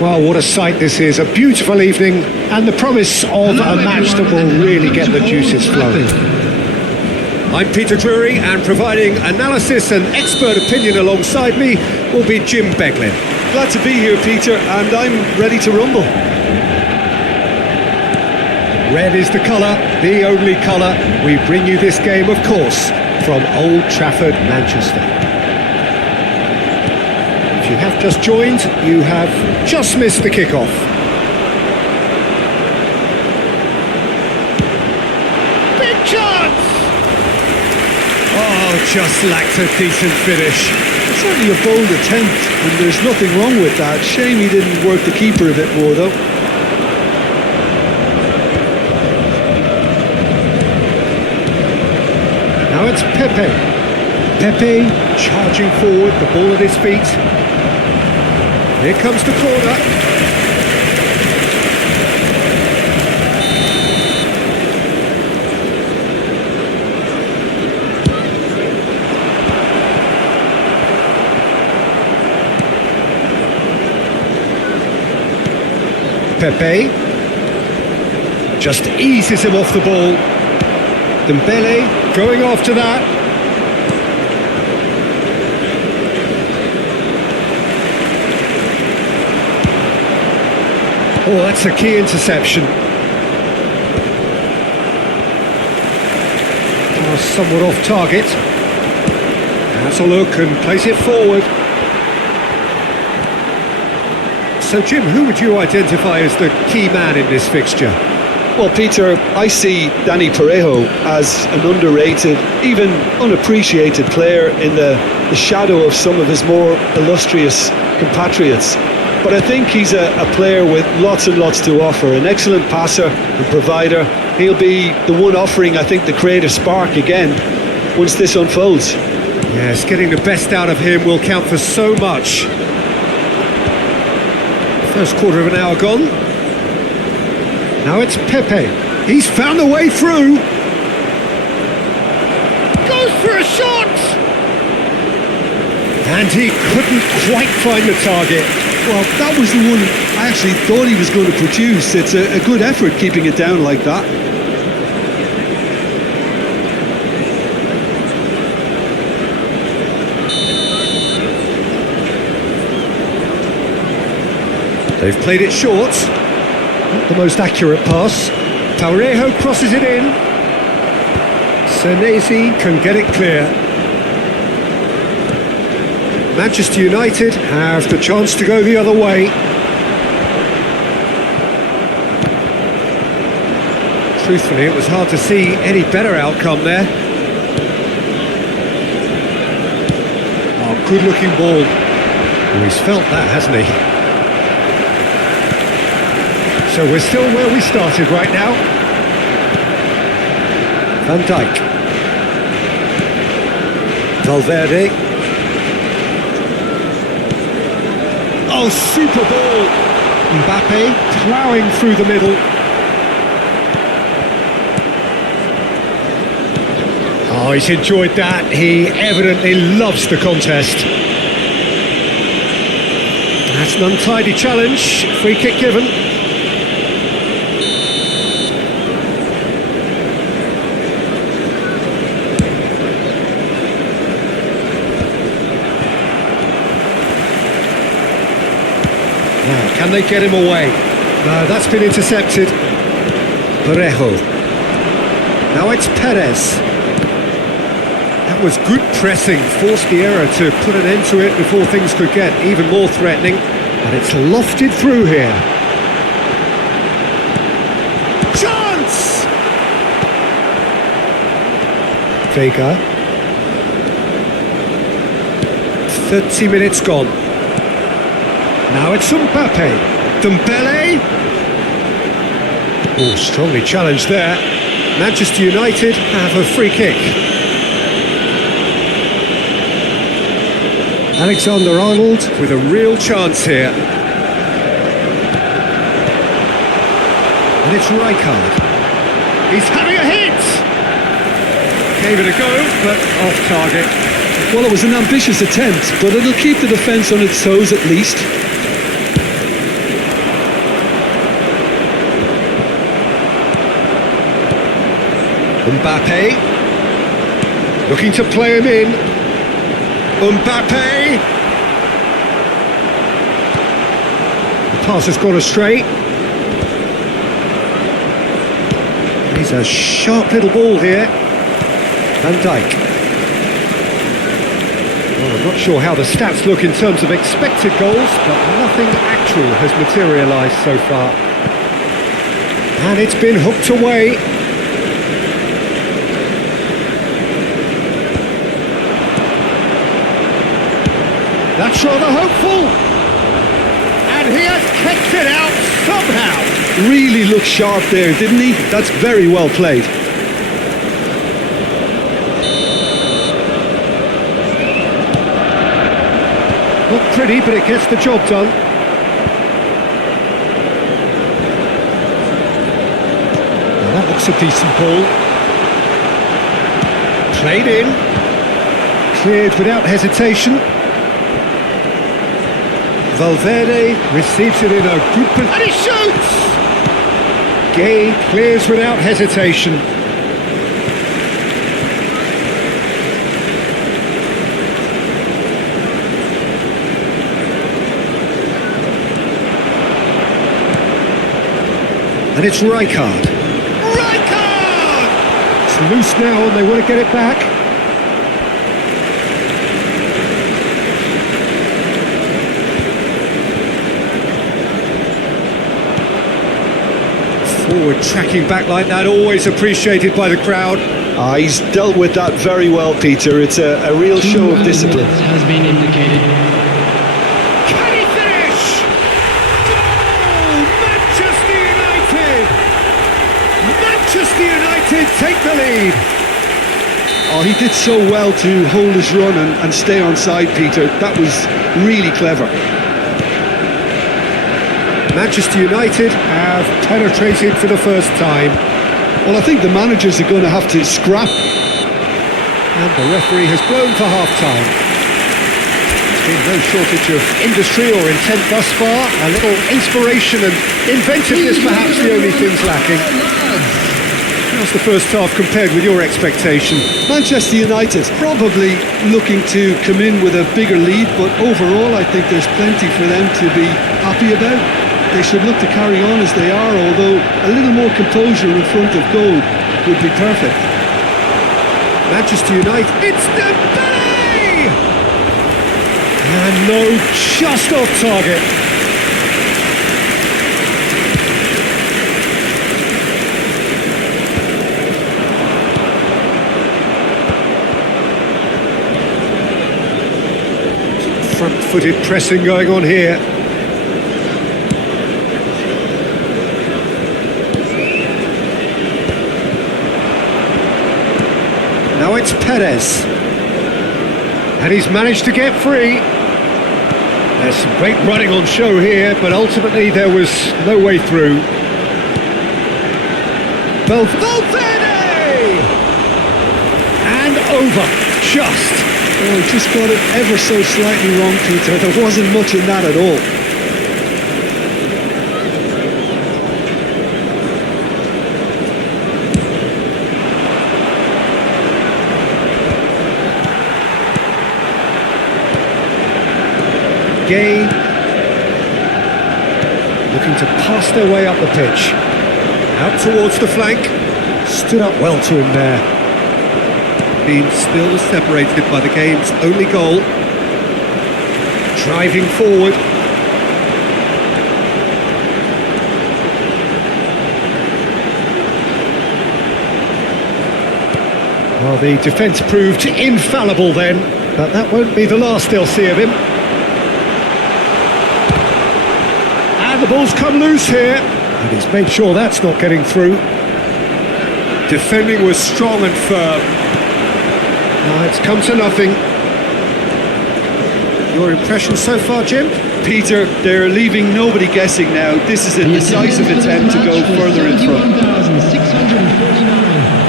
Well, what a sight this is. A beautiful evening and the promise of a match that will really get the juices flowing. I'm Peter Drury, and providing analysis and expert opinion alongside me will be Jim Beglin. Glad to be here, Peter, and I'm ready to rumble. Red is the colour, the only colour. We bring you this game, of course, from Old Trafford, Manchester. If you have just joined, you have just missed the kickoff. Big chance! Oh, just lacked a decent finish. It's certainly a bold attempt, and there's nothing wrong with that. Shame he didn't work the keeper a bit more, though. Now it's Pepe. Pepe charging forward, the ball at his feet. Here comes the corner. Pepe just eases him off the ball. Dembele going after that. Oh, that's a key interception. Oh, somewhat off target. Has a look and plays it forward. So, Jim, who would you identify as the key man in this fixture? Well, Peter, I see Danny Parejo as an underrated, even unappreciated player in the shadow of some of his more illustrious compatriots. But I think he's a player with lots and lots to offer, an excellent passer and provider. He'll be the one offering, I think, the creative spark again once this unfolds. Yes, getting the best out of him will count for so much. First quarter of an hour gone. Now it's Pepe. He's found a way through. Goes for a shot! And he couldn't quite find the target. Well, that was the one I actually thought he was going to produce. It's a good effort keeping it down like that. They've played it short. Not the most accurate pass. Parejo crosses it in. Senesi can get it clear. Manchester United have the chance to go the other way. Truthfully, it was hard to see any better outcome there. Oh, good-looking ball. Oh, he's felt that, hasn't he? So we're still where we started right now. Van Dijk. Valverde. Oh, super ball! Mbappe ploughing through the middle. Oh, he's enjoyed that. He evidently loves the contest. That's an untidy challenge. Free kick given. Can they get him away? No, that's been intercepted. Parejo. Now it's Perez. That was good pressing, forced the error to put an end to it before things could get even more threatening. And it's lofted through here. Chance! Vega. 30 minutes gone. Now it's Mbappe. Dembele. Oh, strongly challenged there. Manchester United have a free kick. Alexander-Arnold with a real chance here. And it's Rijkaard. He's having a hit! Gave it a go, but off target. Well, it was an ambitious attempt, but it'll keep the defence on its toes at least. Mbappe. Looking to play him in. Mbappe. The pass has gone astray. He's a sharp little ball here. Van Dijk. Well, I'm not sure how the stats look in terms of expected goals, but nothing actual has materialised so far. And it's been hooked away. That's rather hopeful. And he has kept it out somehow. Really looked sharp there, didn't he? That's very well played. Not pretty, but it gets the job done. Now that looks a decent ball. Played in. Cleared without hesitation. Valverde receives it in a good position. And he shoots! Gay clears without hesitation. And it's Rijkaard. Rijkaard! It's loose now and they want to get it back. Forward tracking back like that, always appreciated by the crowd. He's dealt with that very well, Peter. It's a real show of discipline. Has been indicated. Can he finish? Goal! Manchester United! Manchester United take the lead. Oh, he did so well to hold his run and stay on side, Peter. That was really clever. Manchester United have penetrated for the first time. Well, I think the managers are going to have to scrap. And the referee has blown for half-time. There's been no shortage of industry or intent thus far. A little inspiration and inventiveness perhaps the only things lacking. How's the first half compared with your expectation? Manchester United's probably looking to come in with a bigger lead, but overall I think there's plenty for them to be happy about. They should look to carry on as they are, although a little more composure in front of goal would be perfect. Manchester United, it's Dembele! And no, just off target. Front-footed pressing going on here. Now it's Perez. And he's managed to get free. There's some great running on show here, but ultimately there was no way through. Valverde! And over, just. Oh, he just got it ever so slightly wrong, Peter. There wasn't much in that at all. Gay looking to pass their way up the pitch. Out towards the flank. Stood up well to him there. Being still separated by the game's only goal. Driving forward. Well, the defence proved infallible then, but that won't be the last they'll see of him. And the ball's come loose here, and he's made sure that's not getting through. Defending was strong and firm. Now it's come to nothing. Your impression so far, Jim? Peter, they're leaving nobody guessing now. This is a decisive attempt to go further in front. 31,649.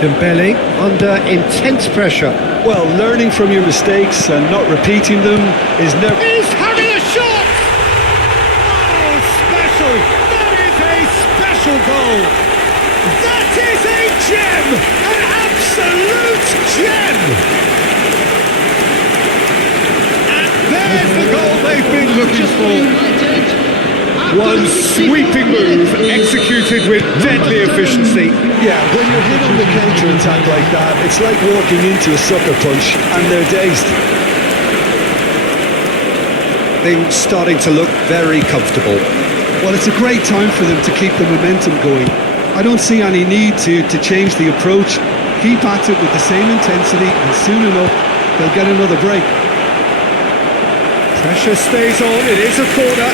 Dembele under intense pressure. Well, learning from your mistakes and not repeating them is never... He's having a shot! Oh, special! That is a crucial goal. That is a gem! An absolute gem! And there's the goal they've been looking for. One sweeping move, executed with deadly efficiency. Yeah, when you're hit on the counter-attack like that, it's like walking into a sucker punch and they're dazed. Things starting to look very comfortable. Well, it's a great time for them to keep the momentum going. I don't see any need to change the approach. Keep at it with the same intensity and soon enough they'll get another break. Pressure stays on, it is a corner.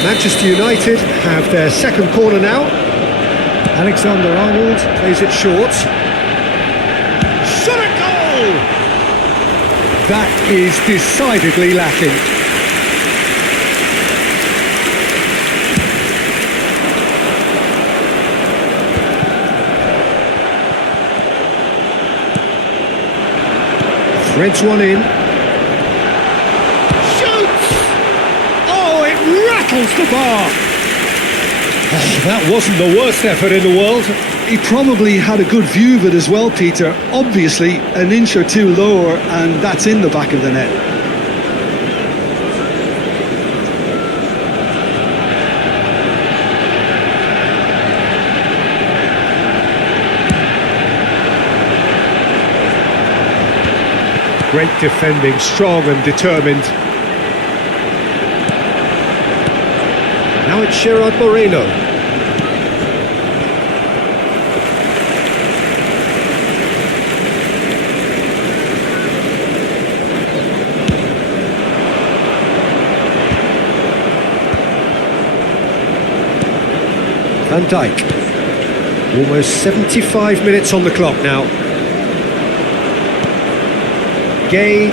Manchester United have their second corner now. Alexander-Arnold plays it short. Shot a goal! That is decidedly lacking. Threads one in. Rattles the bar. Oh, that wasn't the worst effort in the world. He probably had a good view of it as well, Peter. Obviously, an inch or two lower, and that's in the back of the net. Great defending, strong and determined. Now it's Gerard Moreno. Van Dijk. Almost 75 minutes on the clock now. Gay.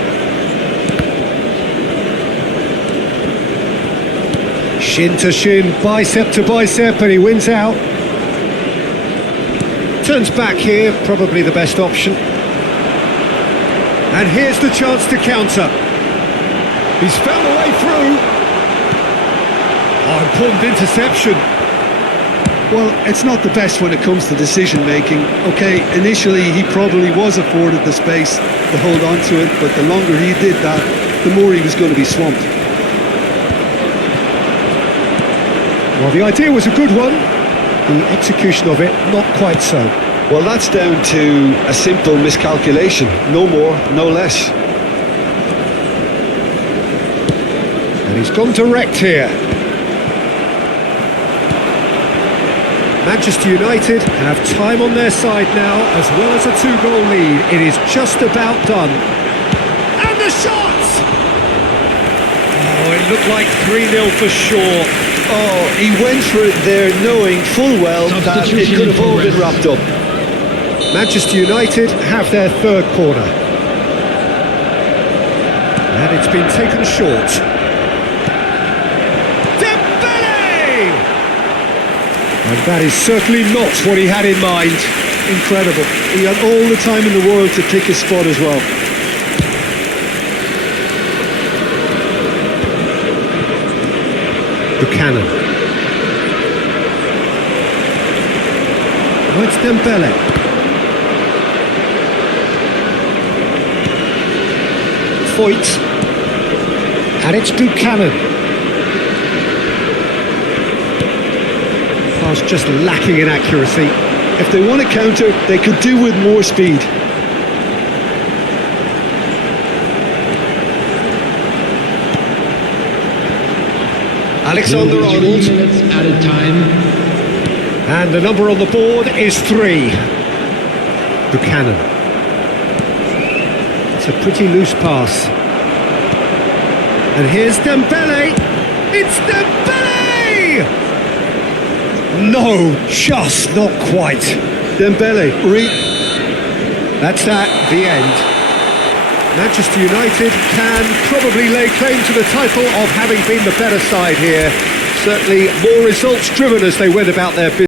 Shin to shin, bicep to bicep, and he wins out. Turns back here, probably the best option. And here's the chance to counter. He's found a way through. Oh, important interception. Well, it's not the best when it comes to decision-making. Okay, initially he probably was afforded the space to hold on to it, but the longer he did that, the more he was going to be swamped. Well, the idea was a good one. The execution of it, not quite so. Well, that's down to a simple miscalculation. No more, no less. And he's gone direct here. Manchester United have time on their side now, as well as a two-goal lead. It is just about done. And the shot! Oh, it looked like 3-0 for sure. Oh, he went for it there knowing full well that it could have all been wrapped up. Manchester United have their third corner. And it's been taken short. Dembele! And that is certainly not what he had in mind. Incredible. He had all the time in the world to pick his spot as well. Buchanan. Oh, it's Dembele. Foyt. And it's Buchanan. Pass just lacking in accuracy. If they want to counter, they could do with more speed. Alexander-Arnold. 3 minutes added time. And the number on the board is 3. Buchanan. It's a pretty loose pass. And here's Dembele. It's Dembele! No, just not quite. Dembele, That's that, the end. Manchester United can probably lay claim to the title of having been the better side here. Certainly more results driven as they went about their business.